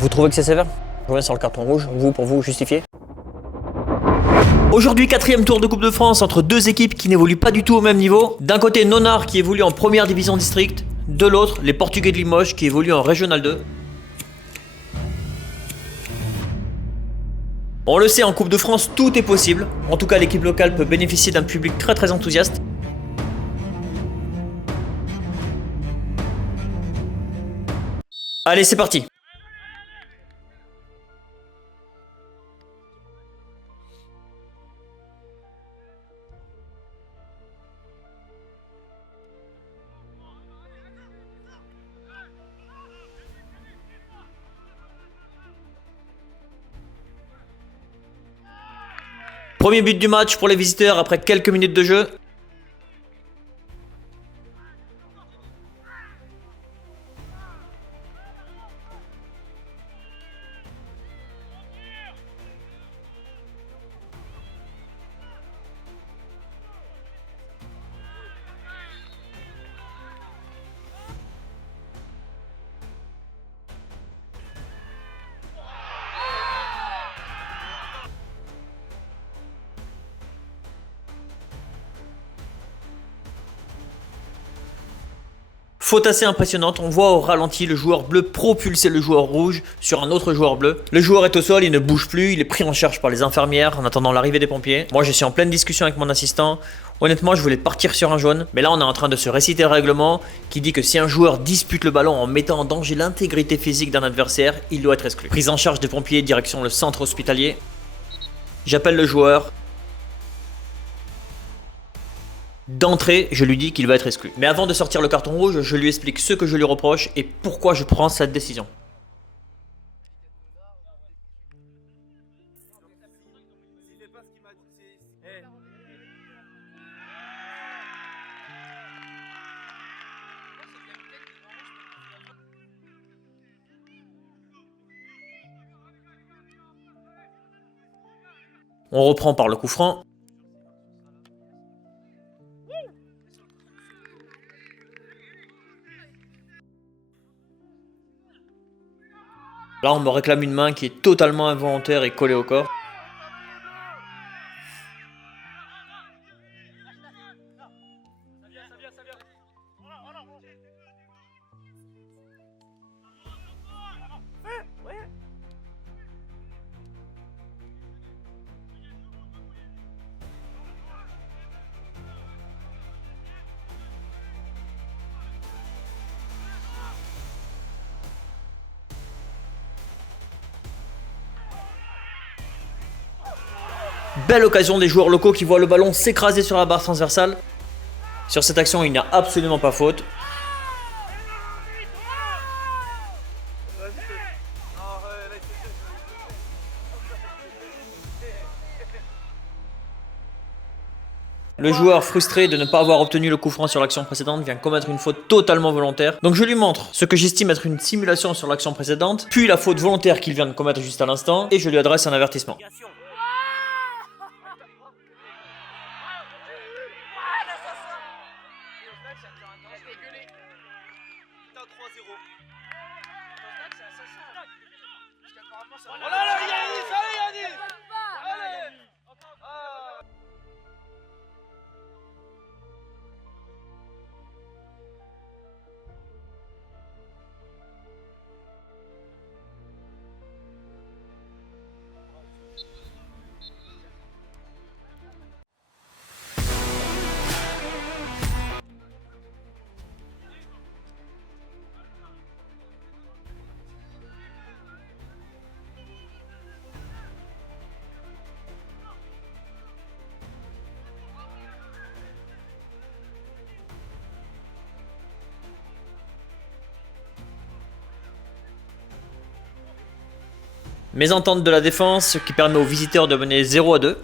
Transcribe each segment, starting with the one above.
Vous trouvez que c'est sévère? Je reviens sur le carton rouge, vous, pour vous, justifier. Aujourd'hui, quatrième tour de Coupe de France entre deux équipes qui n'évoluent pas du tout au même niveau. D'un côté, Nonard qui évolue en première division district, de l'autre, les Portugais de Limoges qui évoluent en Régional 2. On le sait, en Coupe de France, tout est possible. En tout cas, l'équipe locale peut bénéficier d'un public très enthousiaste. Allez, c'est parti! Premier but du match pour les visiteurs après quelques minutes de jeu. Faute assez impressionnante, on voit au ralenti le joueur bleu propulser le joueur rouge sur un autre joueur bleu. Le joueur est au sol, il ne bouge plus, il est pris en charge par les infirmières en attendant l'arrivée des pompiers. Moi je suis en pleine discussion avec mon assistant. Honnêtement, je voulais partir sur un jaune, mais là on est en train de se réciter le règlement qui dit que si un joueur dispute le ballon en mettant en danger l'intégrité physique d'un adversaire, il doit être exclu. Prise en charge des pompiers, direction le centre hospitalier. J'appelle le joueur. D'entrée, je lui dis qu'il va être exclu. Mais avant de sortir le carton rouge, je lui explique ce que je lui reproche et pourquoi je prends cette décision. On reprend par le coup franc. Là, on me réclame une main qui est totalement involontaire et collée au corps. Belle occasion des joueurs locaux qui voient le ballon s'écraser sur la barre transversale. Sur cette action, il n'y a absolument pas faute. Le joueur, frustré de ne pas avoir obtenu le coup franc sur l'action précédente, vient commettre une faute totalement volontaire. Donc je lui montre ce que j'estime être une simulation sur l'action précédente, puis la faute volontaire qu'il vient de commettre juste à l'instant, et je lui adresse un avertissement. Mésentente de la défense qui permet aux visiteurs de mener 0-2.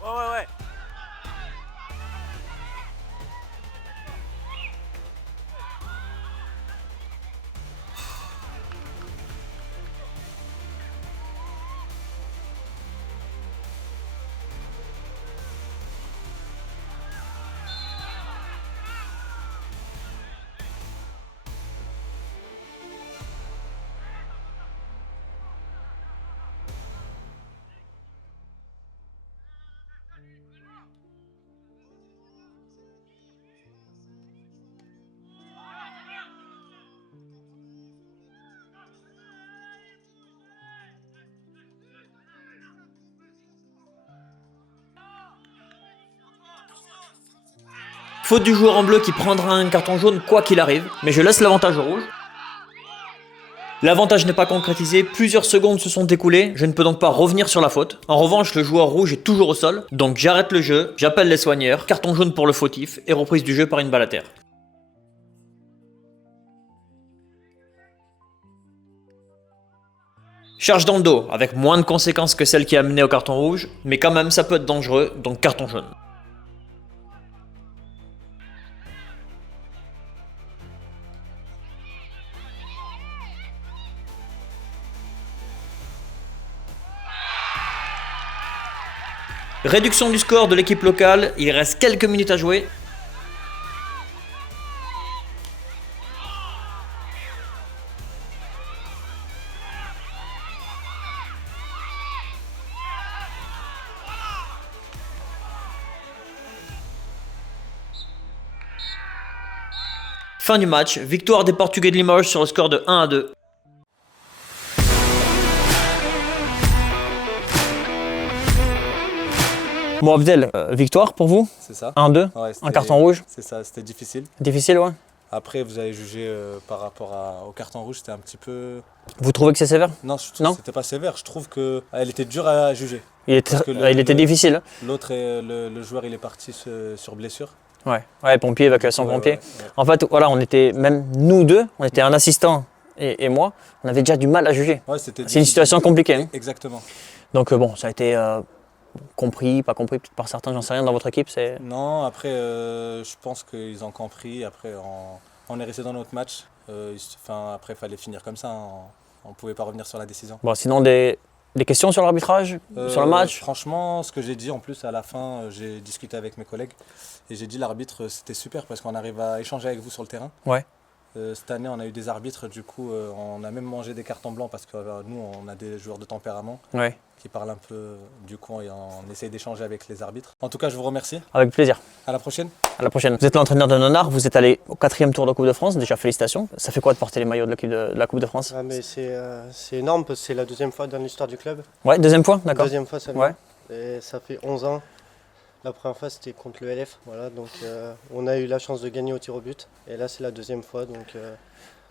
Ouais. Faute du joueur en bleu qui prendra un carton jaune quoi qu'il arrive, mais je laisse l'avantage au rouge. L'avantage n'est pas concrétisé, plusieurs secondes se sont écoulées, je ne peux donc pas revenir sur la faute. En revanche, le joueur rouge est toujours au sol, donc j'arrête le jeu, j'appelle les soigneurs, carton jaune pour le fautif et reprise du jeu par une balle à terre. Charge dans le dos, avec moins de conséquences que celle qui a mené au carton rouge, mais quand même ça peut être dangereux, donc carton jaune. Réduction du score de l'équipe locale, il reste quelques minutes à jouer. Fin du match, victoire des Portugais de Limoges sur le score de 1-2. Bon Abdel, victoire pour vous? C'est ça. 1-2, Ouais, un carton rouge. C'est ça, c'était difficile. Difficile, ouais. Après, vous avez jugé par rapport au carton rouge, c'était un petit peu... Vous trouvez que c'est sévère? Non, c'était pas sévère. Je trouve qu'elle était dure à juger. Il était difficile. L'autre, le joueur, il est parti sur blessure. Ouais, pompier, évacuation pompier. Ouais. En fait, voilà, on était, même nous deux, on était un assistant et moi, on avait déjà du mal à juger. Ouais, c'est une situation compliquée. Hein. Exactement. Donc bon, ça a été compris, pas compris, peut-être par certains, j'en sais rien, dans votre équipe, c'est... Non, après, je pense qu'ils ont compris. Après, on est resté dans notre match. Après, il fallait finir comme ça. On ne pouvait pas revenir sur la décision. Bon, sinon, des questions sur l'arbitrage, sur le match? Franchement, ce que j'ai dit en plus à la fin, j'ai discuté avec mes collègues et j'ai dit l'arbitre c'était super parce qu'on arrive à échanger avec vous sur le terrain. Ouais. Cette année on a eu des arbitres, du coup on a même mangé des cartons blancs parce que nous on a des joueurs de tempérament qui parlent un peu, du coup on essaye d'échanger avec les arbitres. En tout cas je vous remercie. Avec plaisir. À la prochaine. À la prochaine. Vous êtes l'entraîneur de Nonard, vous êtes allé au 4e tour de la Coupe de France, déjà félicitations. Ça fait quoi de porter les maillots de l'équipe de la Coupe de France? Mais c'est énorme parce que c'est la deuxième fois dans l'histoire du club. Ouais, deuxième fois, d'accord. Deuxième fois seulement. Ouais. Et ça fait 11 ans. La première fois c'était contre le LF, voilà, donc on a eu la chance de gagner au tir au but. Et là c'est la deuxième fois, donc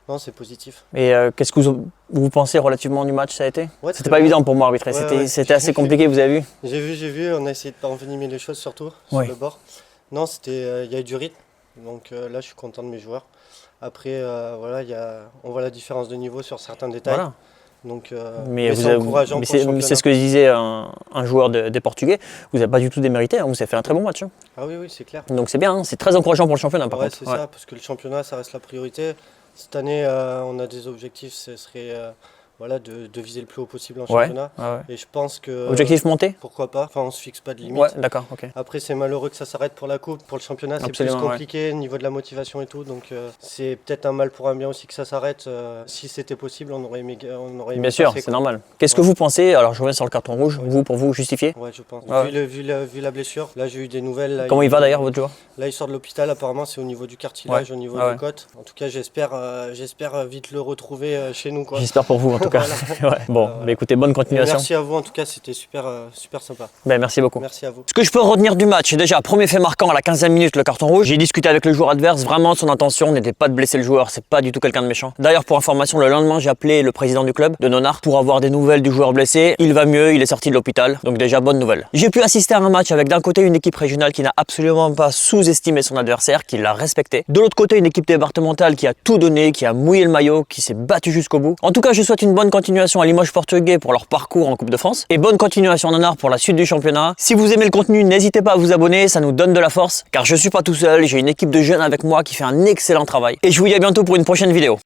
non, c'est positif. Et qu'est-ce que vous pensez relativement du match, ça a été? Ouais, c'était pas évident pour moi arbitrer, c'était assez compliqué, vous avez vu? J'ai vu, on a essayé de pas envenimer les choses surtout sur le bord. Non, il y a eu du rythme, donc là je suis content de mes joueurs. Après, voilà, on voit la différence de niveau sur certains détails. Voilà. Donc, mais c'est encourageant. C'est ce que disait un joueur des Portugais. Vous n'avez pas du tout démérité, hein, vous avez fait un très bon match. Hein. Ah oui, c'est clair. Donc c'est bien, hein, c'est très encourageant pour le championnat par contre. C'est ça, parce que le championnat ça reste la priorité. Cette année, on a des objectifs, ce serait voilà, de viser le plus haut possible en championnat. Et je pense que... Objectif monté? Pourquoi pas, enfin on se fixe pas de limite. Ouais, d'accord, ok. Après c'est malheureux que ça s'arrête pour la coupe, pour le championnat c'est plus compliqué au niveau de la motivation et tout. Donc c'est peut-être un mal pour un bien aussi que ça s'arrête. Si c'était possible, on aurait aimé bien sûr, c'est normal. Qu'est-ce que vous pensez, alors je reviens sur le carton rouge, pour vous justifier? Ouais, je pense. Vu la blessure, là j'ai eu des nouvelles. Là, comment il va d'ailleurs votre joueur? Là il sort de l'hôpital, apparemment c'est au niveau du cartilage, au niveau des côtes. En tout cas j'espère vite le retrouver chez nous. J'espère pour vous en tout cas. Bon, écoutez, bonne continuation. Merci à vous, en tout cas, c'était super sympa. Merci beaucoup. Merci à vous. Ce que je peux retenir du match, déjà, premier fait marquant à la 15e minute, le carton rouge. J'ai discuté avec le joueur adverse, vraiment son intention n'était pas de blesser le joueur, c'est pas du tout quelqu'un de méchant. D'ailleurs, pour information, le lendemain, j'ai appelé le président du club de Nonard pour avoir des nouvelles du joueur blessé. Il va mieux, il est sorti de l'hôpital, donc déjà, bonne nouvelle. J'ai pu assister à un match avec d'un côté une équipe régionale qui n'a absolument pas sous-estimé son adversaire, qui l'a respecté. De l'autre côté, une équipe départementale qui a tout donné, qui a mouillé le maillot, qui s'est battue jusqu'au bout. En tout cas, je souhaite une bonne continuation à Limoges Portugais pour leur parcours en Coupe de France et bonne continuation en Nonard pour la suite du championnat. Si vous aimez le contenu, n'hésitez pas à vous abonner, ça nous donne de la force car je suis pas tout seul, j'ai une équipe de jeunes avec moi qui fait un excellent travail et je vous dis à bientôt pour une prochaine vidéo.